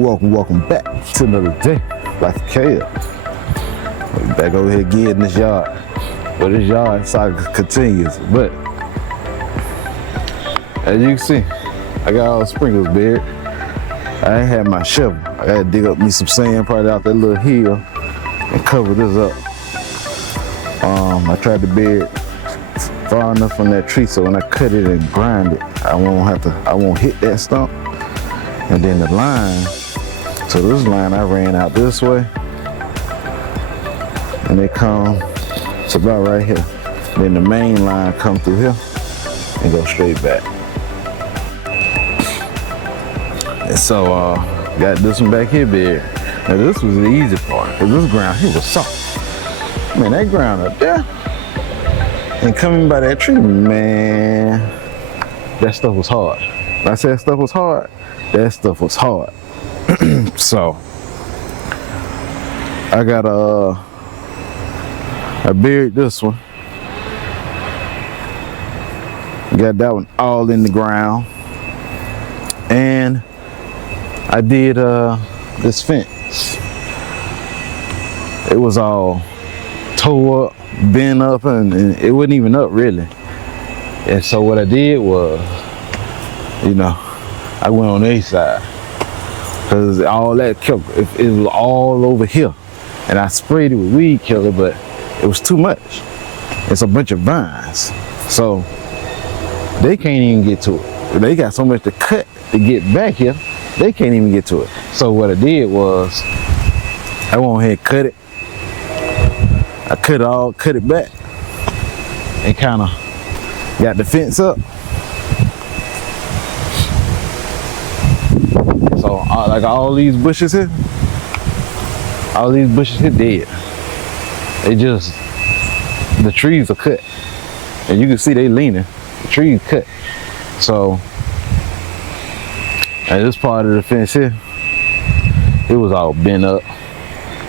Welcome back to another day. Like a kid. Back over here again in this yard. Well, this yard saga continues, but as you can see, I got all the sprinkles buried. I ain't had my shovel. I gotta dig up me some sand probably out that little hill and cover this up. I tried to bury it far enough from that tree so when I cut it and grind it, I won't hit that stump. And then the line, so this line I ran out this way and they come to about right here. Then the main line come through here and go straight back. And so got this one back here buried. Now this was the easy part because this ground here was soft. Man, that ground up there and coming by that tree, man, that stuff was hard. When I said stuff was hard, that stuff was hard. So I got I buried this one. Got that one all in the ground. And I did this fence. It was all tore up, bent up, and it wasn't even up really. And so what I did was, you know, I went on the east side because all that kept, it was all over here. And I sprayed it with weed killer, but it was too much. It's a bunch of vines. So they can't even get to it. They got so much to cut to get back here, they can't even get to it. So what I did was, I went ahead and cut it. I cut it back and kind of got the fence up. So like all these bushes here dead. They just, the trees are cut. And you can see they leaning, the trees cut. So, at this part of the fence here, it was all bent up.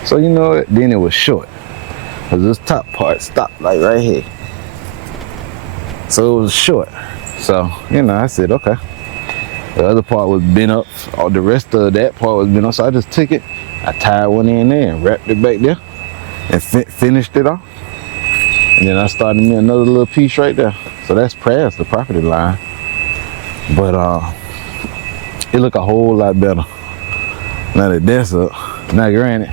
So you know what, then it was short. Cause this top part stopped like right here. So it was short. So, you know, I said, okay. The other part was bent up, or the rest of that part was bent up. So I just took it, I tied one in there and wrapped it back there and finished it off. And then I started me another little piece right there. So that's past the property line. But it look a whole lot better now that that's up. Now granted,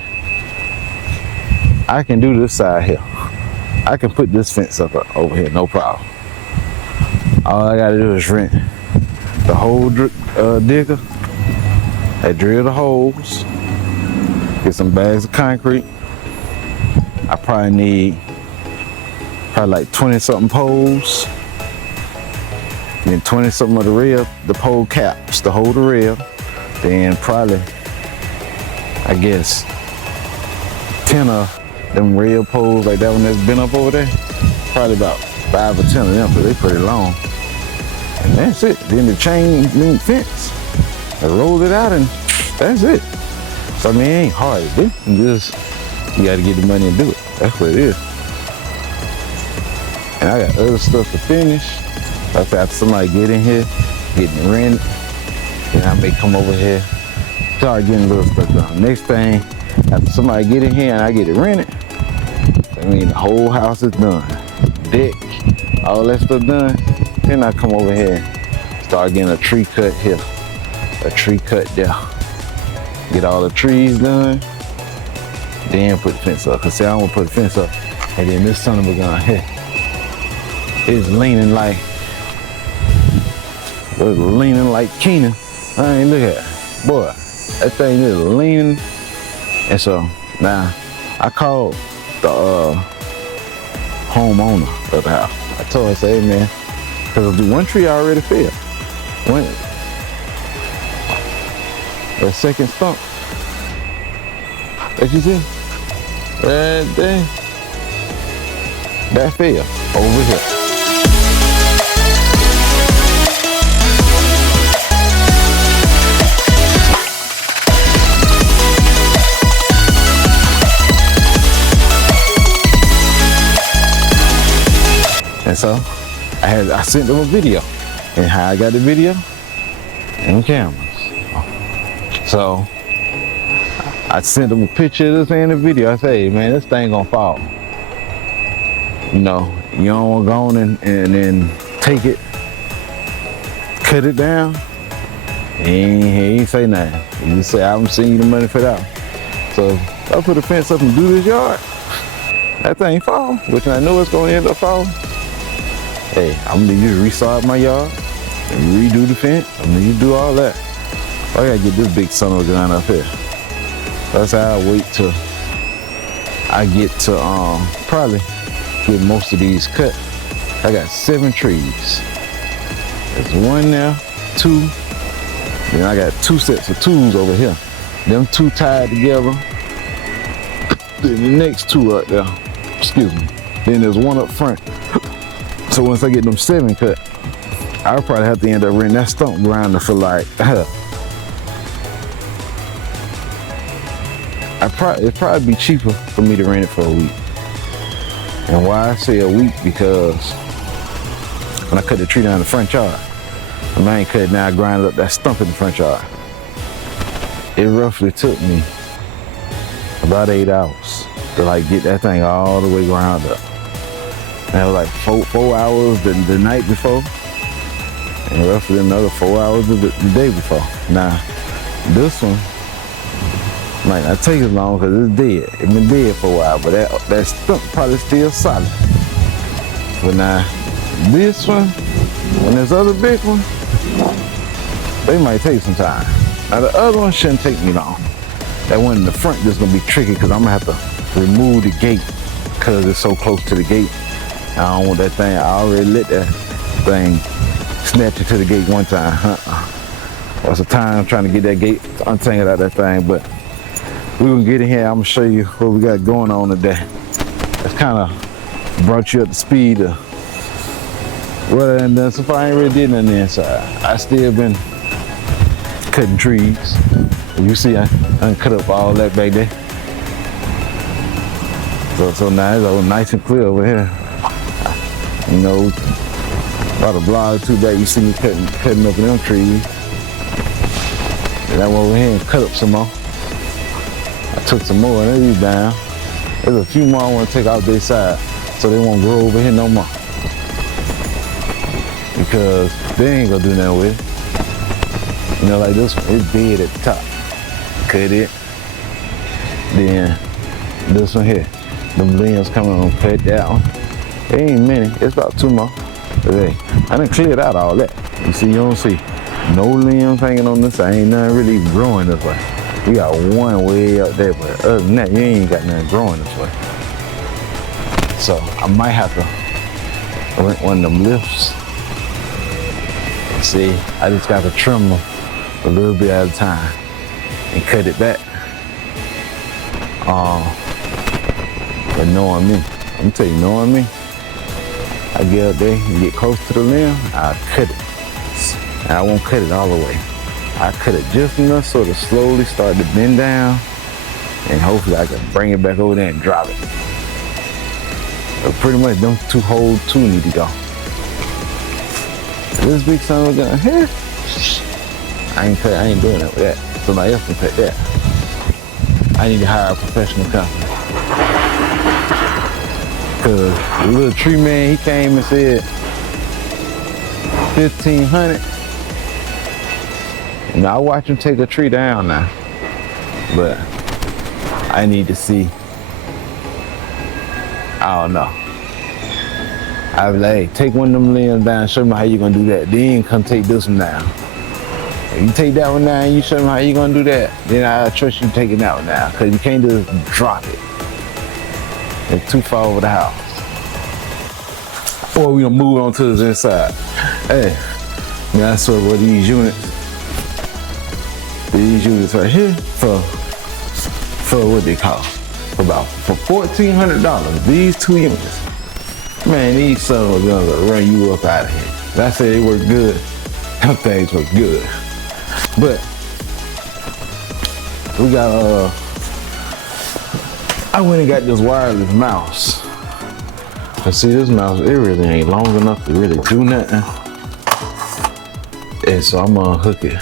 I can do this side here. I can put this fence up over here, no problem. All I gotta do is rent the whole digger, I drill the holes, get some bags of concrete. I probably need like 20 something poles, then 20 something of the rail, the pole caps to hold the rail, then probably, I guess, 10 of them rail poles like that one that's been up over there, probably about 5 or 10 of them because they pretty long. And that's it. Then the chain link fence, I roll it out and that's it. So I mean, it ain't hard to do. You gotta get the money and do it. That's what it is. And I got other stuff to finish. Like after somebody get in here, getting rent, then I may come over here, start getting little stuff done. Next thing, after somebody get in here and I get it rented, I mean the whole house is done. Deck, all that stuff done. Then I come over here and start getting a tree cut here, a tree cut there. Get all the trees done, then put the fence up. Cause see, I don't want to put the fence up. And then this son of a gun here is leaning like Keenan. I ain't look at it. Boy, that thing is leaning. And so now I called the homeowner of the house. I told her, I said, hey man, because the one tree already fell. That second stump that you see, right there, that fell over here. And so I sent them a video, and how I got the video, and cameras. So I sent them a picture of this in the video. I say, hey, man, this thing gonna fall. You know, you don't want to go on and then take it, cut it down. He ain't say nothing. He just said, I'm sending you the money for that. So if I put a fence up and do this yard, that thing fall, which I know it's gonna end up falling. Hey, I'm gonna just restart my yard and redo the fence. I'm gonna do all that. I gotta get this big son of a gun up here. That's how I wait till I get to probably get most of these cut. I got 7 trees. There's 1 there, 2. Then I got 2 sets of tools over here. Them 2 tied together. Then the next 2 up there. Excuse me. Then there's 1 up front. So once I get them 7 cut, I'll probably have to end up renting that stump grinder for like, it'd probably be cheaper for me to rent it for a week. And why I say a week, because when I cut the tree down in the front yard, I ain't cut it down, I grinded up that stump in the front yard. It roughly took me about 8 hours to like get that thing all the way ground up. And it was like 4 hours the night before, and roughly another 4 hours the day before. Now, this one might not take as long because it's dead. It's been dead for a while, but that stump probably still solid. But now, this one and this other big one, they might take some time. Now the other one shouldn't take me long. That one in the front is gonna be tricky because I'm gonna have to remove the gate because it's so close to the gate. I don't want that thing, I already let that thing snatch it to the gate one time. What's the time trying to get that gate untangled out of that thing, but we're gonna get in here. I'm gonna show you what we got going on today. It's kind of brought you up to speed of what I done done so far. I ain't really did nothing inside. I still been cutting trees. You see, I cut up all that back there. So now it's all nice and clear over here. You know, about a block or 2 back, you see me cutting up them trees. And I went over here and cut up some more. I took some more and these down. There's a few more I want to take off this side so they won't grow over here no more. Because they ain't gonna do nothing with it. You know, like this one, it's dead at the top. Cut it. Then this one here, them limbs coming on, cut that one. It ain't many, it's about 2 more. But hey, I done cleared out all that. You see, you don't see no limbs hanging on this side. Ain't nothing really growing this way. You got 1 way up there, but other than that, you ain't got nothing growing this way. So I might have to rent one of them lifts. See, I just got to trim them a little bit at a time and cut it back. But knowing me, I'm gonna tell you, knowing me, I get up there and get close to the limb, I'll cut it. And I won't cut it all the way. I cut it just enough so to slowly start to bend down, and hopefully I can bring it back over there and drop it. But pretty much them 2 whole 2 need to go. This big son of a gun here, I ain't doing that with that. Somebody else can cut that. I need to hire a professional company. Cause the little tree man, he came and said $1,500. And I watch him take a tree down now. But I need to see. I don't know. I be like, hey, take one of them limbs down, show me how you gonna do that. Then come take this one down. If you take that one down and you show me how you gonna do that, then I trust you taking that one down. Cause you can't just drop it. It's too far over the house. Or we gonna move on to the inside. Hey, man, I saw what these units right here for what they cost. For $1,400, these 2 units. Man, these sons of guns will run you up out of here. If I say they work good, them things work good. But we got I went and got this wireless mouse. And see, this mouse, it really ain't long enough to really do nothing. And so I'm gonna hook it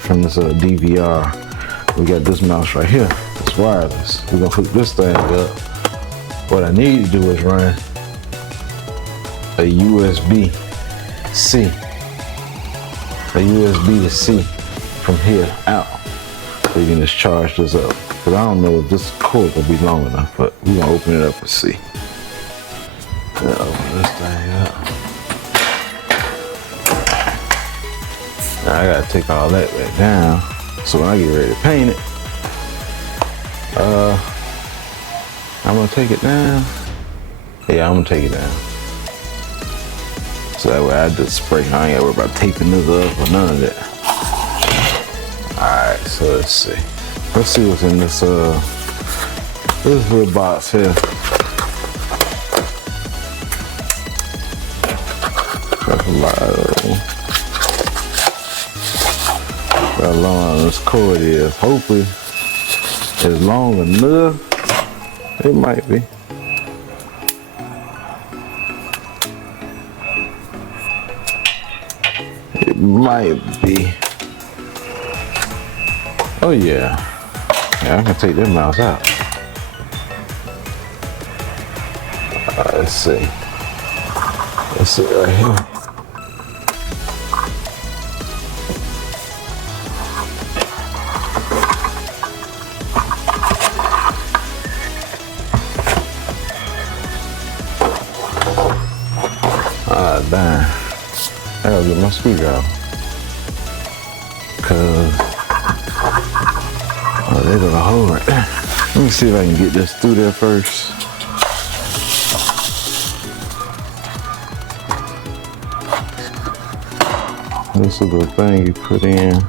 from this DVR. We got this mouse right here, this wireless. We're gonna hook this thing up. What I need to do is run a USB-C. A USB to C from here out. So you can just charge this up. Cause I don't know if this cord will be long enough, but we're gonna open it up and see. Open this thing up. Now I gotta take all that back down. So when I get ready to paint it, I'm gonna take it down. Yeah, I'm gonna take it down. So that way I just spray. I ain't gotta worry about taping this up or none of that. Alright, so let's see. Let's see what's in this little box here. That's a lot of how long this cord is. Hopefully it's long enough. It might be. It might be. Oh yeah. Yeah, I can take that mouse out. Let's see. Let's see right here. Damn. I gotta get my screwdriver. Cause there's a hole right there. Let me see if I can get this through there first. This is the thing you put in.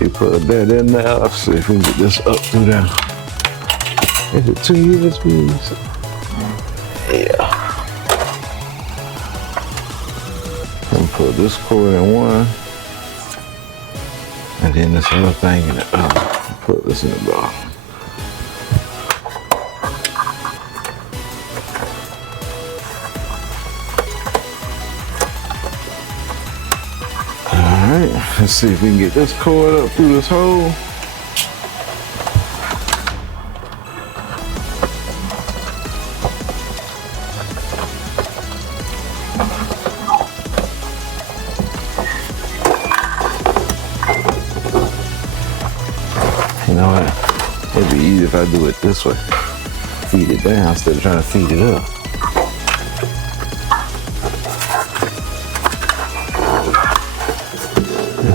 You put that in there. Let's see if we can get this up through there. Is it 2 USBs? Yeah. I'm gonna put this cord in one, and then this other thing in the other. Put this in the bottom. All right, let's see if we can get this cord up through this hole. You know what? It'd be easy if I do it this way. Feed it down instead of trying to feed it up.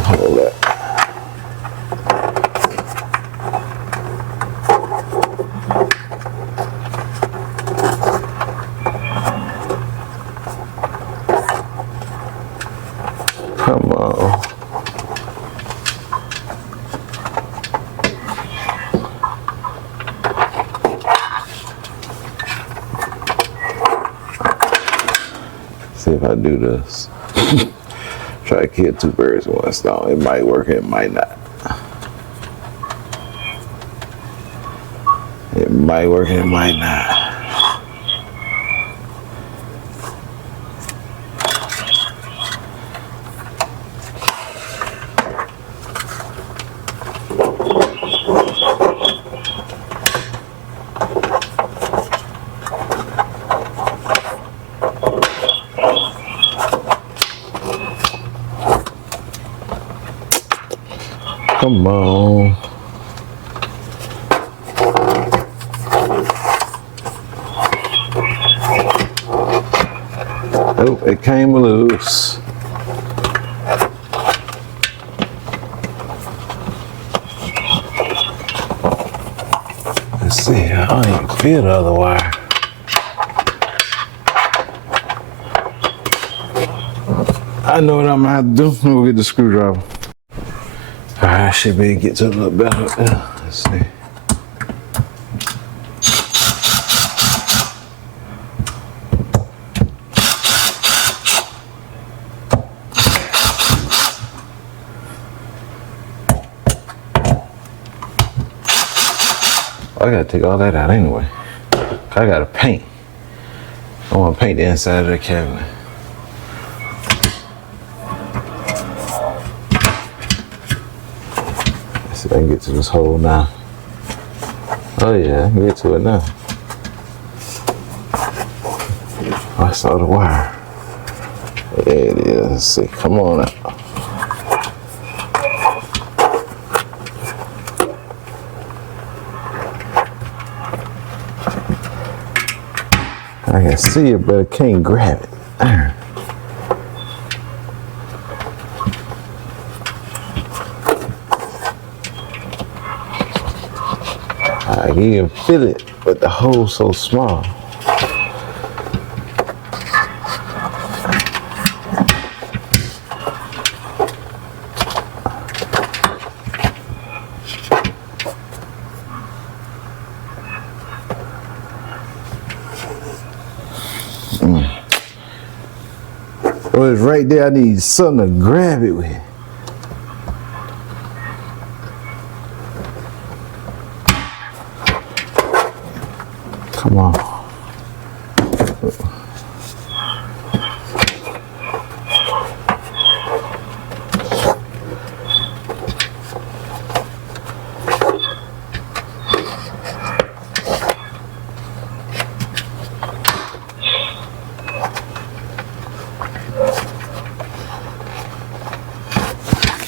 Hold that. Come on. See if I do this. Try to kill two birds with one stone. It might work, it might not. It might work, it might not. Come on. Oh, it came loose. Let's see, I don't even feel the other wire. I know what I'm gonna have to do. I'm gonna get the screwdriver. I should be able to get to a little better. Let's see. I gotta take all that out anyway. I gotta paint. I wanna paint the inside of the cabinet. I can get to this hole now. Oh yeah, I can get to it now. I saw the wire. There it is. Let's see. Come on out. I can see it, but I can't grab it. I can even feel it, but the hole's so small. Well, it's right there. I need something to grab it with. Come on.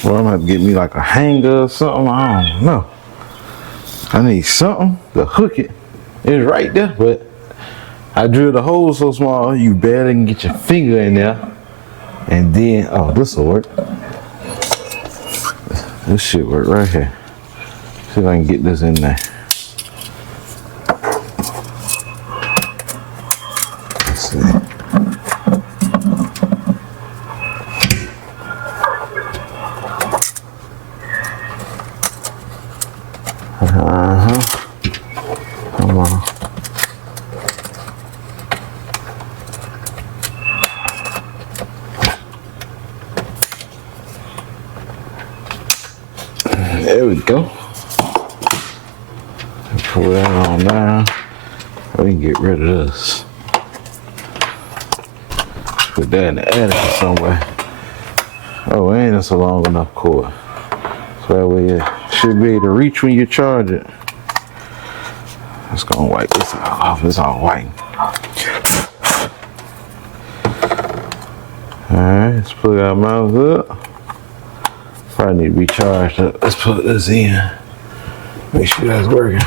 Well, I'm gonna have to get me like a hanger or something. I don't know. I need something to hook it. It's right there, but I drilled the hole so small you barely can get your finger in there. And then, oh, this'll work. This shit work right here. See if I can get this in there. Let's see. Come on. There we go. Pull that on down. We can get rid of this. Put that in the attic or somewhere. Oh, ain't this a long enough cord? So that way it should be able to reach when you charge it. It's gonna wipe this off. It's all white. Alright, let's plug our mouse up. Probably need to be charged up. Let's put this in. Make sure that's working.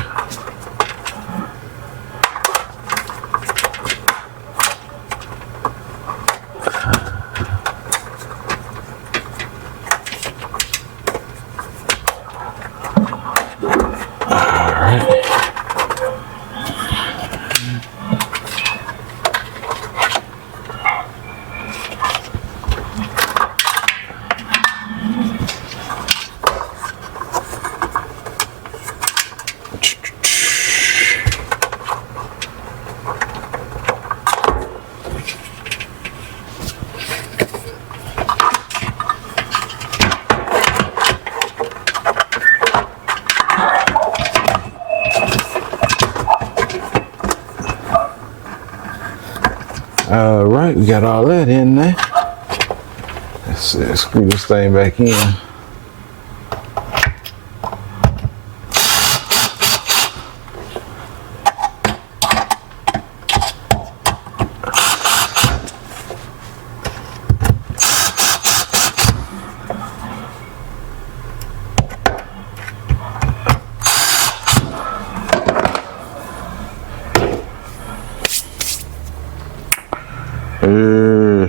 All right, we got all that in there. Let's screw this thing back in.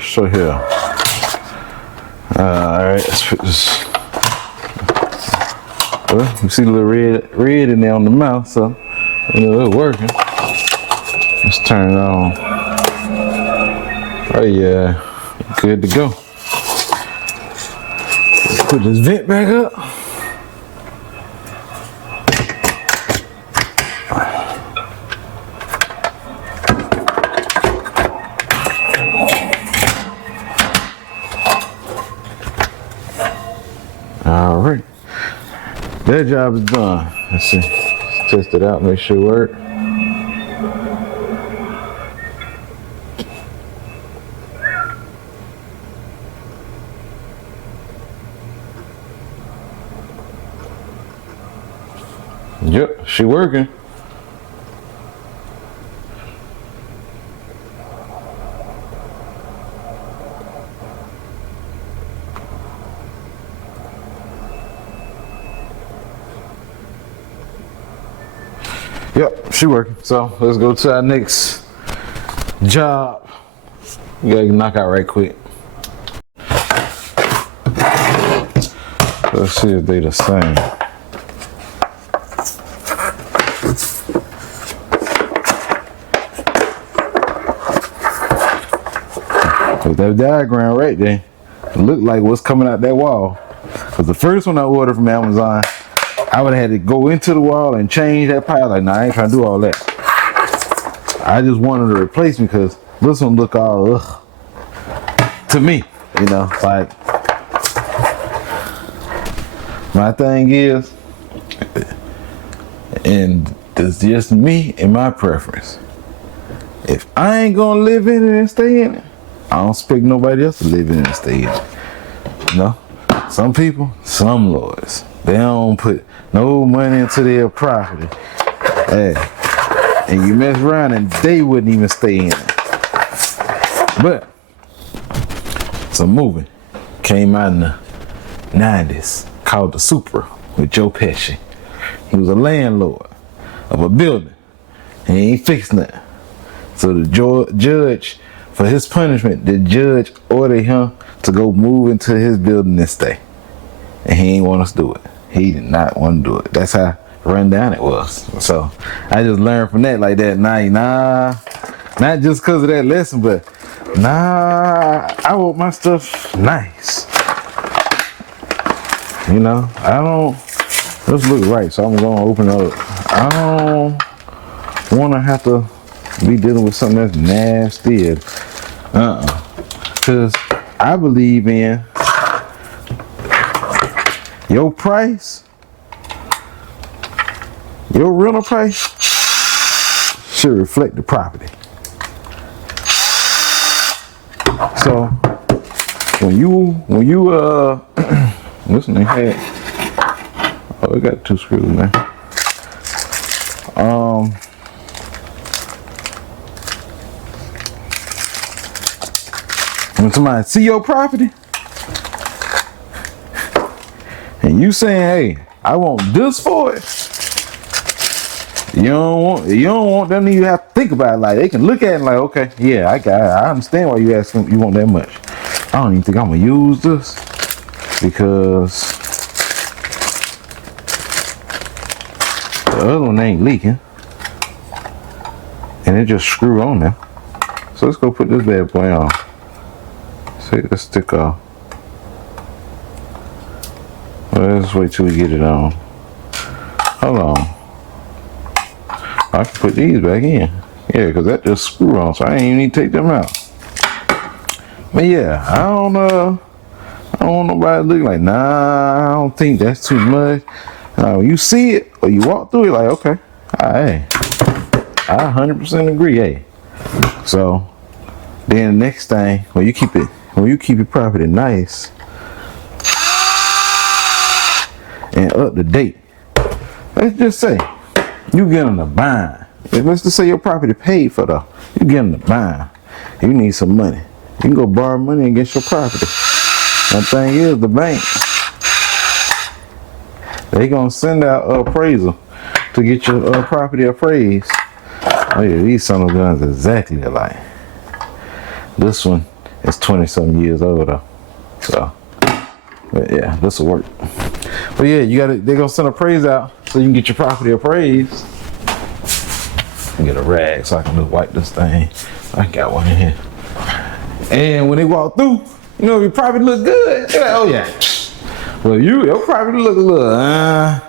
So here. Alright, let's put this. Well, you see the little red in there on the mouth, so you know it's working. Let's turn it on. Oh yeah, good to go. Let's put this vent back up. All right, that job is done. Let's see, let's test it out, make sure it works. Yep, she working. Yep, she working. So let's go to our next job. We gotta knock out right quick. Let's see if they the same. Cause that diagram right there, it looked like what's coming out that wall. Cause the first one I ordered from Amazon, I would have had to go into the wall and change that pipe. Like, nah, I ain't trying to do all that. I just wanted to replace me because this one look all ugh to me, you know. Like, my thing is, and it's just me and my preference. If I ain't gonna live in it and stay in it, I don't expect nobody else to live in it and stay in it. You know, some people, some lords, they don't put no money into their property. Hey, and you mess around and they wouldn't even stay in it. But some movie came out in the 90s called The Super with Joe Pesci. He was a landlord of a building and he ain't fixed nothing. So the judge, for his punishment, the judge ordered him to go move into his building and stay. And he ain't want us to do it. He did not want to do it. That's how run down it was. So I just learned from that like that. Nah, not just because of that lesson, but nah, I want my stuff nice. You know, I don't, let's look right. So I'm gonna open it up. I don't want to have to be dealing with something that's nasty. Because I believe in your price, your rental price should reflect the property. So when you listen, they had, oh, it got 2 screws, man. When somebody see your property and you saying, hey, I want this for it, you don't want them to even have to think about it. Like, they can look at it like, okay, yeah, I understand why you asking, you want that much. I don't even think I'm gonna use this because the other one ain't leaking and it just screw on there. So let's go put this bad boy on. See, let's stick off. Well, let's wait till we get it on. Hold on. I can put these back in. Yeah, because that just screw on, so I ain't even need to take them out. But yeah, I don't want nobody to look like, nah, I don't think that's too much. When you see it or you walk through it, like, okay, hey, I 100% agree, hey. So then the next thing, when you keep your property nice and up to date, let's just say you get in a bind. Let's just say your property paid for though. You get in a bind. You need some money. You can go borrow money against your property. One thing is, the bank, they gonna send out an appraisal to get your property appraised. Oh yeah, these son of guns exactly alike. This one is 20-something years old though. So, but yeah, this will work. But yeah, they're gonna send an appraisal out so you can get your property appraised. Get a rag so I can just wipe this thing. I got one in here. And when they walk through, you know, your property look good. They're like, oh yeah. Well, your property look a little,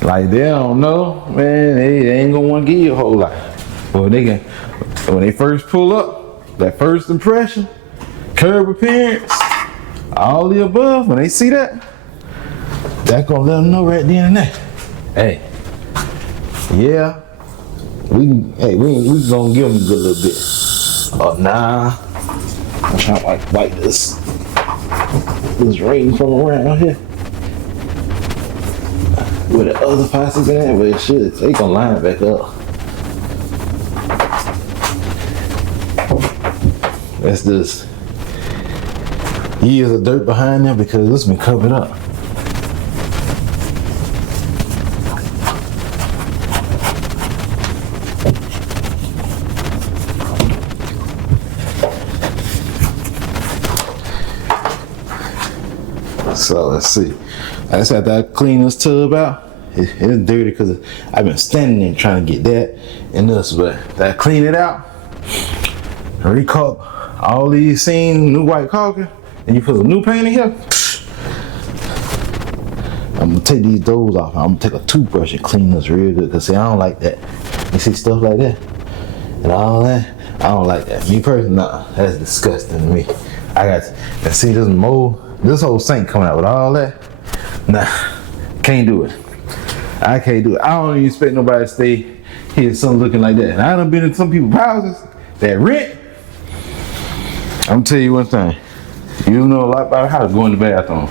like they don't know, man. They ain't gonna want to give you a whole lot. But when they first pull up, that first impression, curb appearance, all the above, when they see that, that's gonna let them know right then and there. Hey, yeah, we gonna give them a good little bit. Oh nah, I'm trying to wipe this rain from around here. where the other faucets in at, but it should. They gonna line it back up. That's just years of dirt behind there because it's been covered up. So let's see. I just had to clean this tub out. It's dirty because I've been standing there trying to get that and this, but I clean it out. Recaulk all these seams, new white caulking, and you put some new paint in here. I'm gonna take these doors off. I'm gonna take a toothbrush and clean this real good. Cause see, I don't like that. You see stuff like that and all that. I don't like that. Me personally, nah, that's disgusting to me. I got to see this mold. This whole sink coming out with all that. Nah, can't do it. I can't do it. I don't even expect nobody to stay here something looking like that. And I done been in some people's houses that rent. I'm gonna tell you one thing. You know a lot about a house. Go in the bathroom.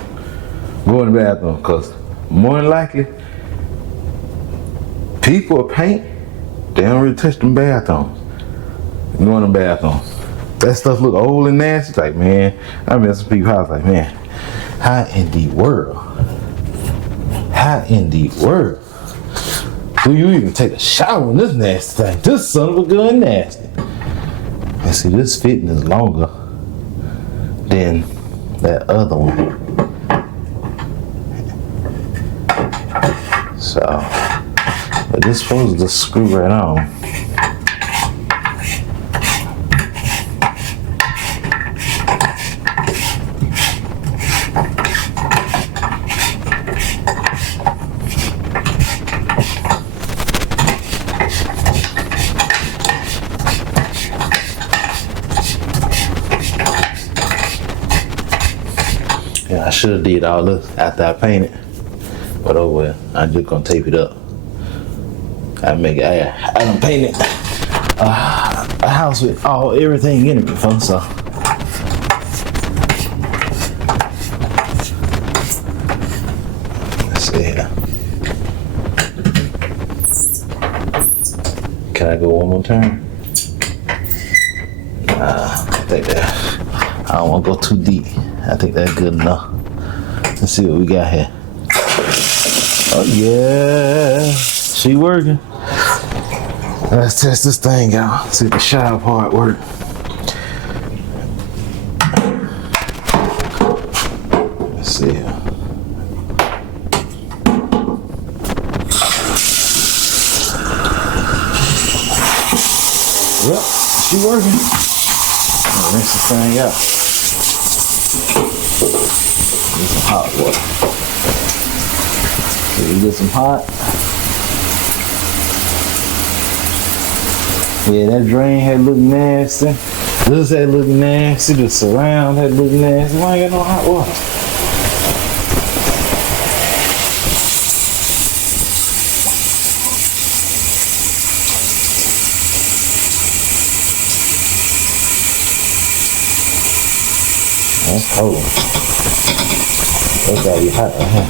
Go in the bathroom, cause more than likely, people paint. They don't really touch them bathrooms. Go in the bathroom. That stuff look old and nasty. Like, man, I've been in some people's house. Like, man, how in the world? How in the world do you even take a shower in this nasty thing? This son of a gun nasty. And see, this fitting is longer than that other one. So, but this supposed to just screw right on. Yeah, I should have did all this after I painted, but oh well. I'm just gonna tape it up. I done painted a house with everything in it before, so. Let's see here. Can I go one more time? I think that I don't want to go too deep. I think that's good enough. Let's see what we got here. Oh yeah, she working. Let's test this thing out. See if the shower part work. Let's see. Yep, she working. I'll rinse this thing out. Get some hot water. So you get some hot. Yeah, that drain had looked nasty. This had looked nasty. The surround had looked nasty. Why ain't got no hot water? That's cold. That's gotta be hot right here.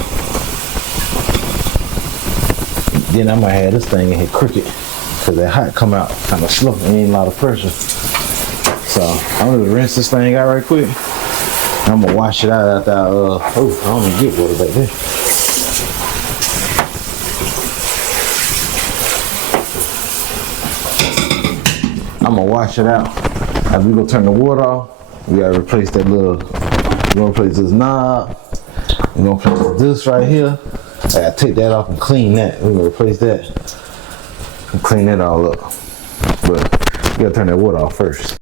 Then I might have this thing in here crooked, cause that hot come out kind of slow. There ain't a lot of pressure. So I'm gonna rinse this thing out right quick. I'm gonna wash it out after I don't even get water back there. I'm gonna wash it out. As we gonna turn the water off, we gotta replace that little, we're gonna replace this knob. We're gonna replace this right here. I gotta take that off and clean that. We're gonna replace that and clean that all up. But we gotta turn that water off first.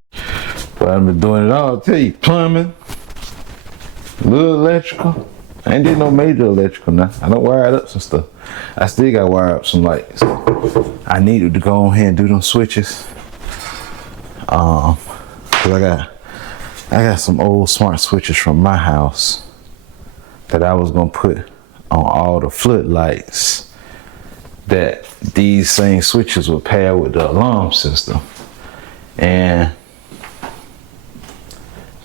But I've been doing it all. I'll tell you, plumbing, a little electrical. I ain't did no major electrical now. I don't wire it up some stuff. I still gotta wire up some lights. I needed to go on here and do them switches. Cause I got some old smart switches from my house that I was gonna put on all the floodlights, that these same switches would pair with the alarm system. And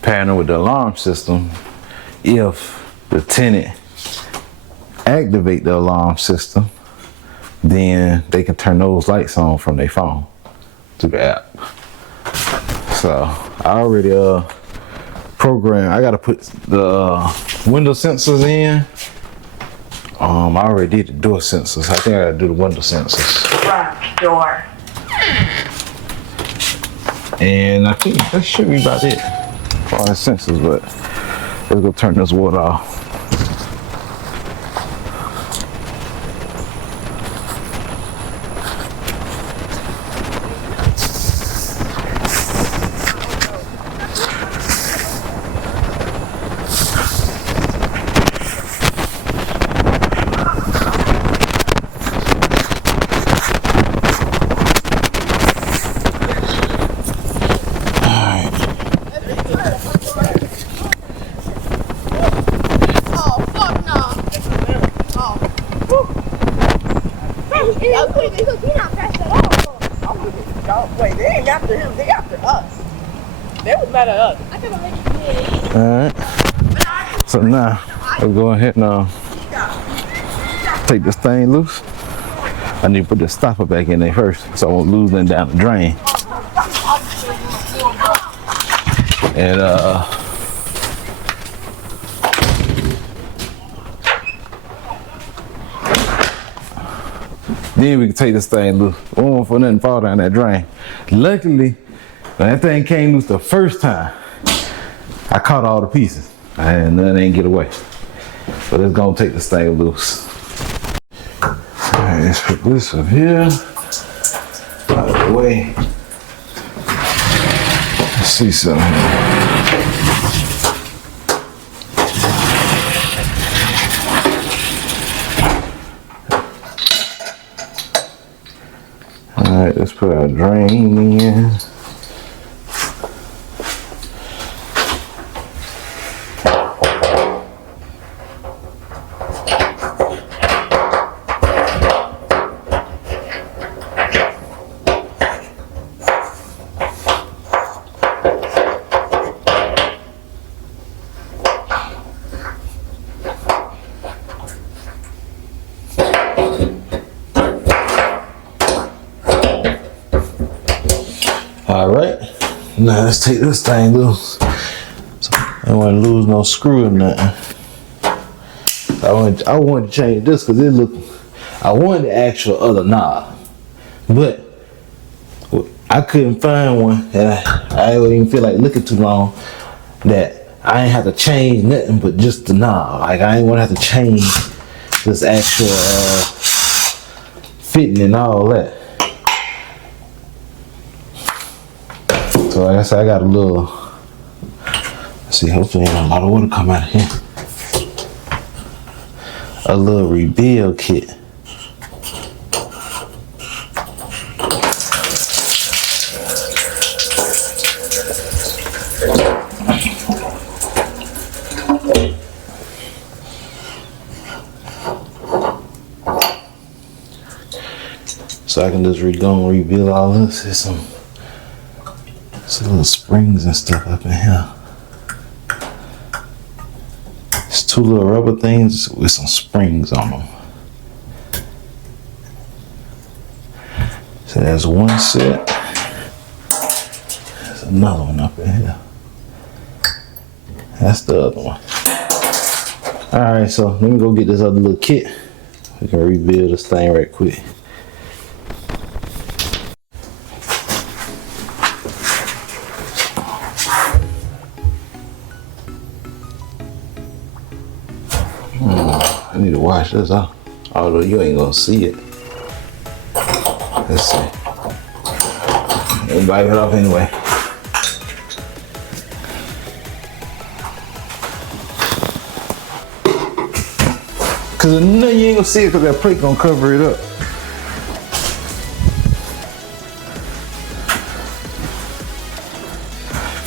pairing with the alarm system, if the tenant activate the alarm system, then they can turn those lights on from their phone through the app. So I already programmed. I gotta put the window sensors in. I already did the door sensors. I think I gotta do the window sensors. Front door. And I think that should be about it for all the sensors, but let's go turn this water off. Wait, they ain't after him, they after us. They was mad at us. Alright. So now we'll go ahead and take this thing loose. I need to put the stopper back in there first so I won't lose them down the drain. And then we can take this thing loose. We don't want for nothing to fall down that drain. Luckily, when that thing came loose the first time, I caught all the pieces. And none ain't get away. But it's gonna take this thing loose. Alright, let's put this up here. Out of the way. Let's see something. Alright, let's put our drain in. Alright, now let's take this thing loose. So I don't want to lose no screw or nothing. I wanted to change this because it looked, I wanted the actual other knob, but I couldn't find one, and I didn't even feel like looking too long that I ain't have to change nothing but just the knob. Like I ain't want to have to change this actual fitting and all that. So like I said, I got a little, let's see, hopefully ain't a lot of water come out of here. A little rebuild kit. So I can just go and rebuild all this. There's some little springs and stuff up in here. It's two little rubber things with some springs on them. So there's one set. There's another one up in here. That's the other one. Alright, so let me go get this other little kit. We can rebuild this thing right quick. I need to wash this off, although you ain't gonna see it. Let's see. Let me wipe it off anyway. Cause no, you ain't gonna see it cause that plate gonna cover it up.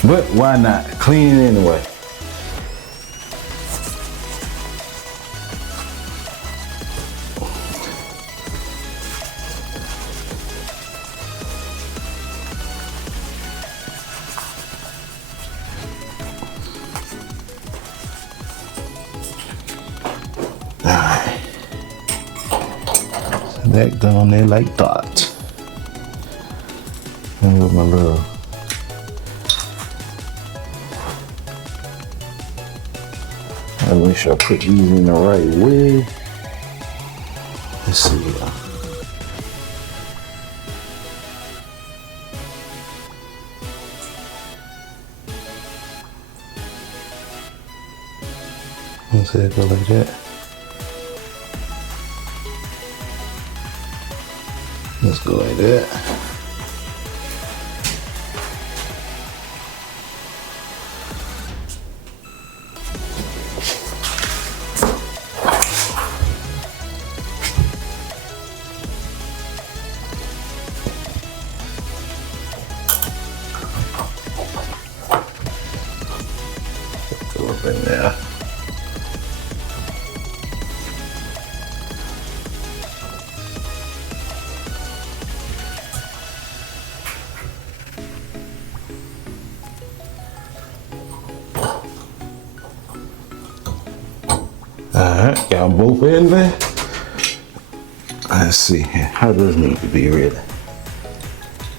But why not? Clean it anyway. Alright. that gun on there like that. And with my little let me make sure I put these in the right way. Let's see. Let's say it go like that. Let's go like that. Go up in there. Alright, got them both in there. Let's see, how does it need to be really?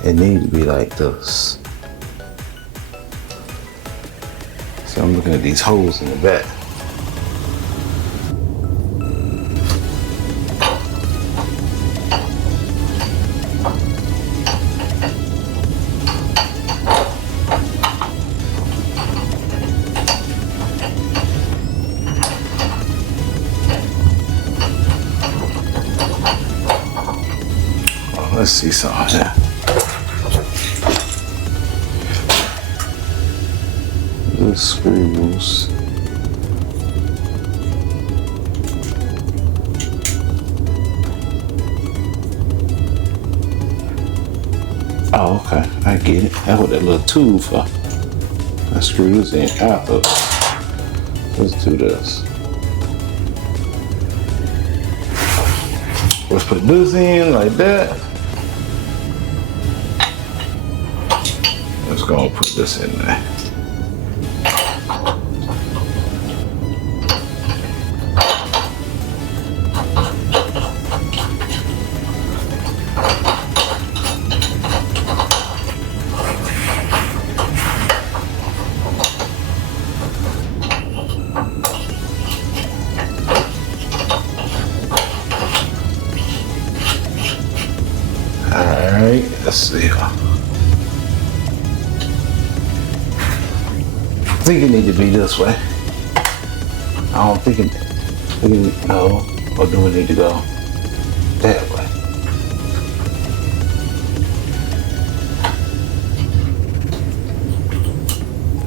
It needs to be like this. So I'm looking at these holes in the back. Let's see something here. The screws. Oh, okay, I get it. That's what that little tool for. I screw this in out of. Let's do this. Let's put this in like that. Let's go and put this in there. Alright, let's see. I think it needs to be this way. I don't think it, no, or do we need to go that way?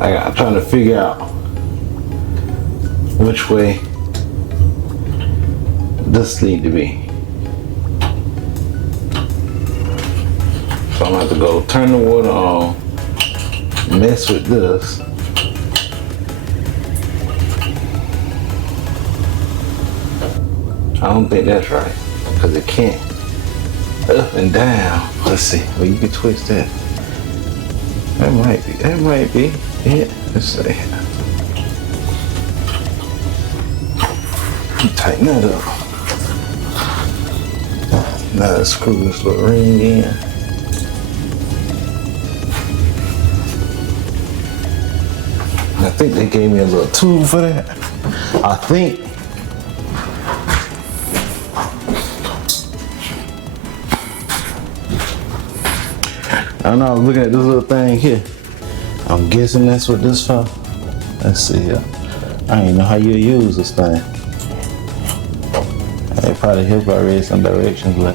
I'm trying to figure out which way this need to be. So I'm gonna have to go turn the water on, mess with this. I don't think that's right, because it can't. Up and down. Let's see. Well, you can twist that. That might be. That might be. Yeah. Let's see. Tighten that up. Now let's screw this little ring in. I think they gave me a little tool for that. I think. I don't know, I was looking at this little thing here. I'm guessing that's what this for. Let's see here. I don't even know how you use this thing. It probably help I read some directions, but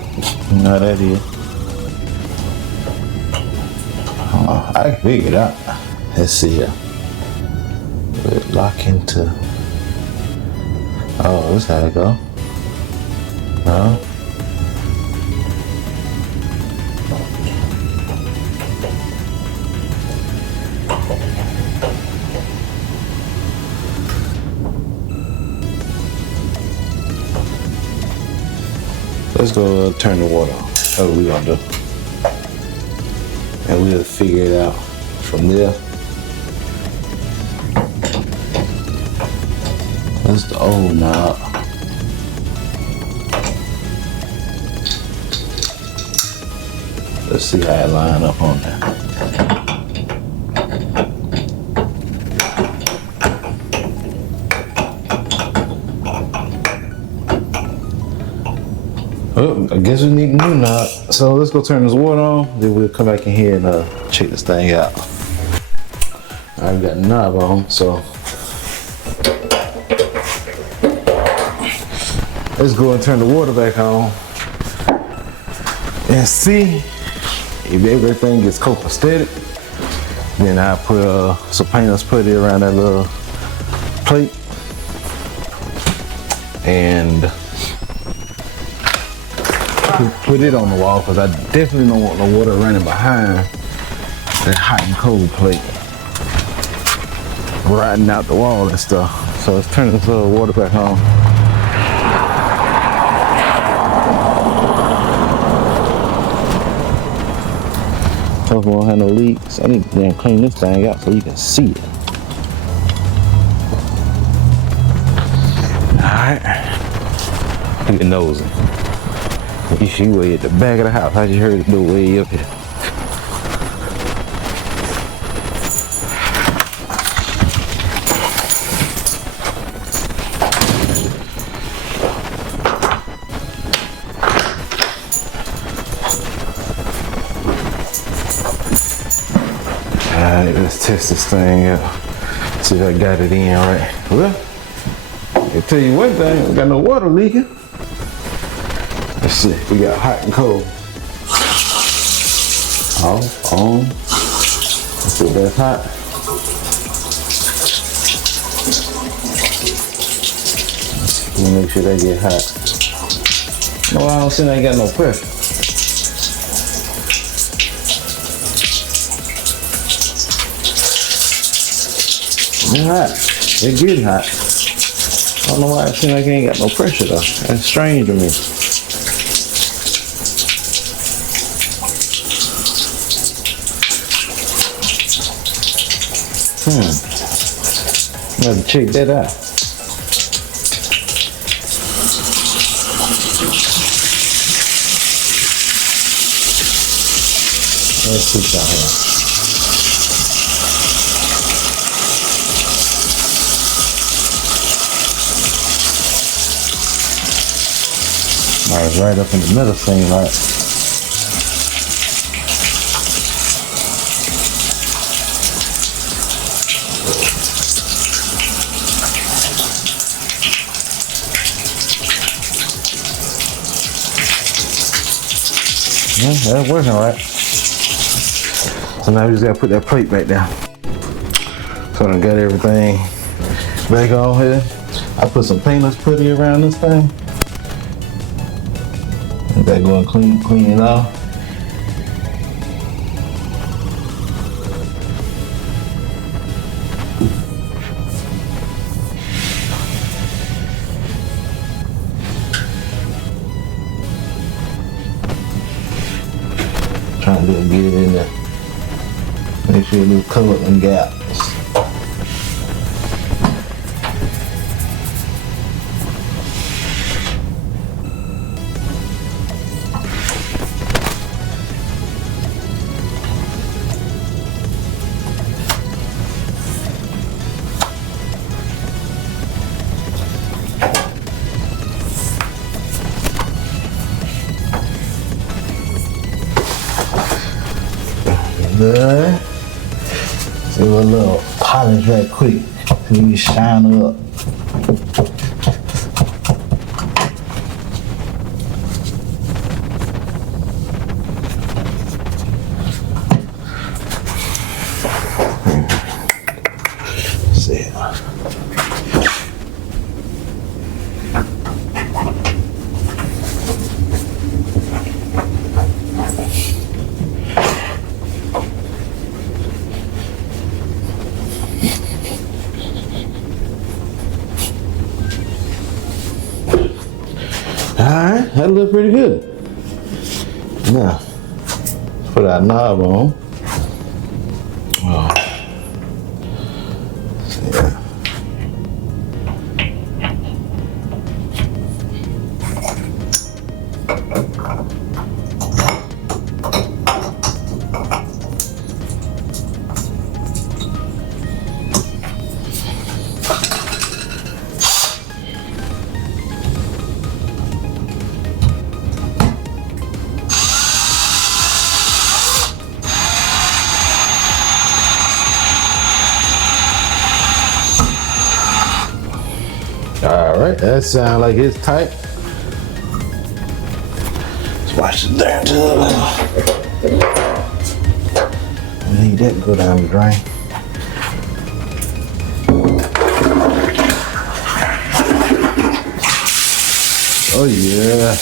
you know how that is. I can figure it out. Let's see here. Lock into. Oh, this how it go. No. Let's go turn the water on. That's what we gonna do. And we'll figure it out from there. That's the old knob. Let's see how it line up on there. Oh, I guess we need a new knob. So let's go turn this water on, then we'll come back in here and check this thing out. All right, we got the knob on, so let's go and turn the water back on and see if everything gets copacetic. Then I put some painters putty around that little plate and put it on the wall, because I definitely don't want no water running behind that hot and cold plate, riding out the wall and stuff. So let's turn this water back on. Hope we won't have no leaks. I need to then clean this thing out so you can see it. Alright. Look at nosing. You see way at the back of the house. I just heard it do way up here. Alright, let's test this thing out. See if I got it in right. Well, I'll tell you one thing, we got no water leaking. Let's see, we got hot and cold. Off, on. Let's see if that's hot. Let me make sure that get hot. No, I don't see that got no pressure. It's hot. It's getting hot. I don't know why it seems like it ain't got no pressure though. That's strange to me. I have to check that out. Let's see something. I was right up in the middle thing, right? Yeah, that's working right. So now we just gotta put that plate back down. So I got everything back on here. I put some painter's putty around this thing. I gotta go and clean it off. Trying to get it in there. Make sure you cover them gaps. Good. Do a little polish right quick so you can shine her up. See. Alright, that looks pretty good. Now, put our knob on. Oh. Yeah. right, that sounds like it's tight. Let's wash the damn tub. I need that to go down the drain. Oh yeah.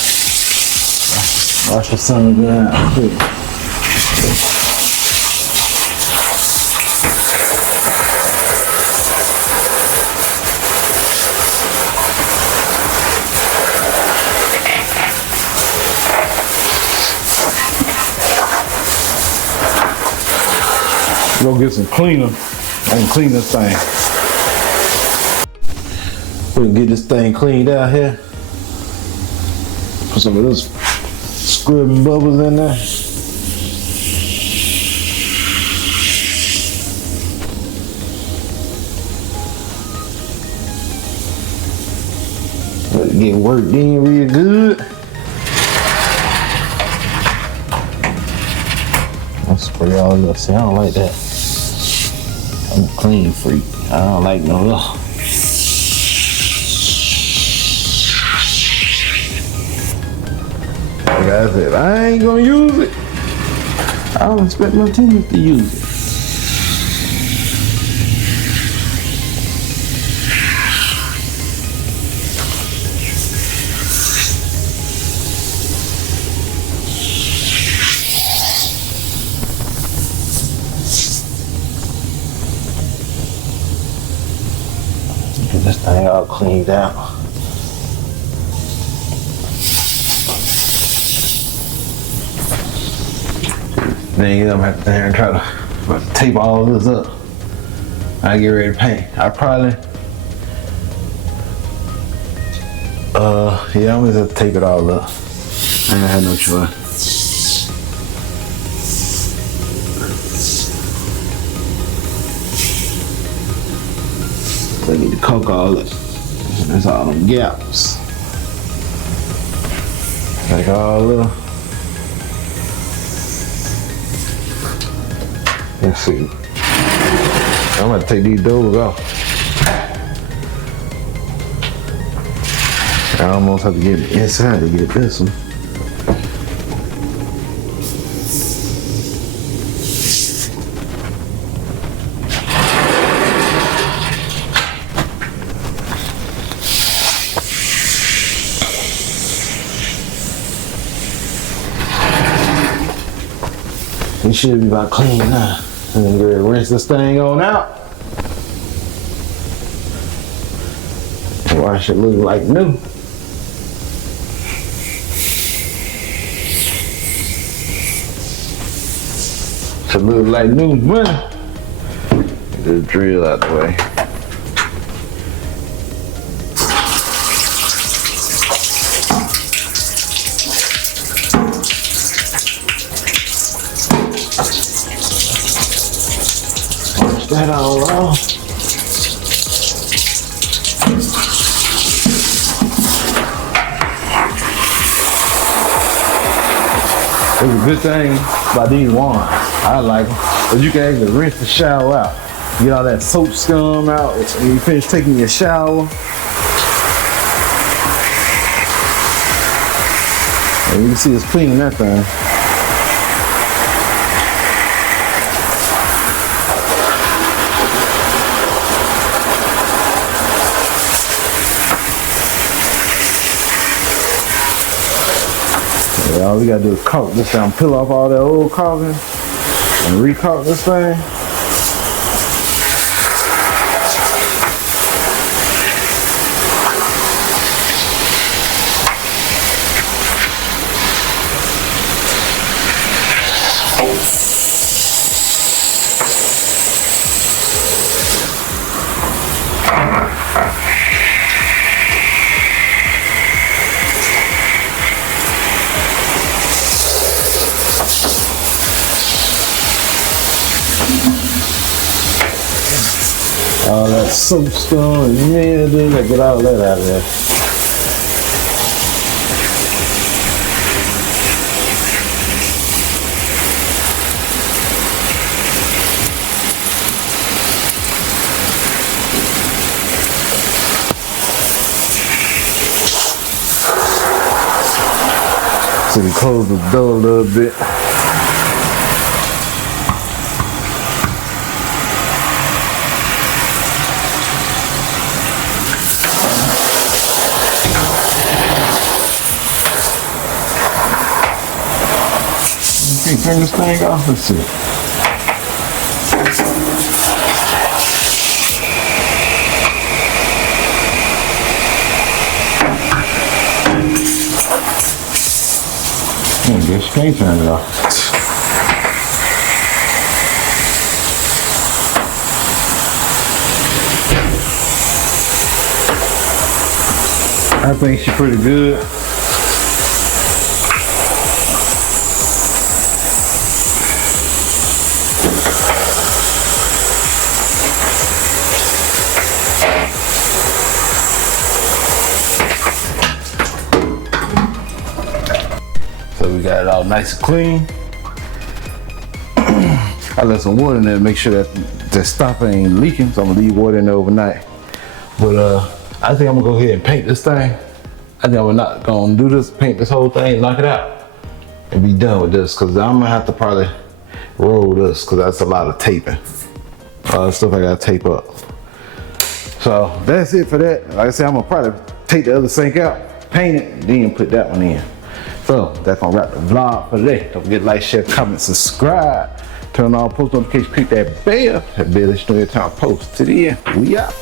Wash the sun down quick. Go get some cleaner and clean this thing. We'll get this thing cleaned out here. Put some of those scrubbing bubbles in there. Let it get worked in real good. I'll spray all this. See, I don't like that. I'm a clean freak. I don't like no ugh. Like I said, I ain't gonna use it. I don't expect my teammates to use it. Get this thing all cleaned out. Then I'm gonna have to sit here and try to tape all of this up. I get ready to paint. I probably, yeah, I'm gonna have to tape it all up. I ain't had no choice. I need to caulk all it. That's all them gaps. Like all the. Let's see. I'm gonna take these doors off. I almost have to get inside to get this one. You should be about clean now. And then go rinse this thing on out. Wash it look like new. Should look like new money. Get the drill out the way. That all off. It's a good thing about these wands. I like them. But you can actually rinse the shower out. Get all that soap scum out when you finish taking your shower. And you can see it's cleaning that thing. All we gotta do is caulk this down, peel off all that old caulking, and re-caulk this thing. All that soap scum and mildew, get all that out of there. close the door a little bit. Okay, turn this thing off. Let's see. I guess you can't turn it off. I think she's pretty good. So we got it all nice and clean. I let some water in there to make sure that the stopper ain't leaking, so I'm gonna leave water in there overnight. But I think I'm gonna go ahead and paint this thing. I think I'm not gonna do this, paint this whole thing, knock it out, and be done with this, cause I'm gonna have to probably roll this, cause that's a lot of taping. A lot of stuff I gotta tape up. So that's it for that. Like I said, I'm gonna probably take the other sink out, paint it, then put that one in. So that's gonna wrap the vlog for today. Don't forget to like, share, comment, subscribe, turn on post notifications, click that bell. That bell lets you know every time I post. To the end, we out.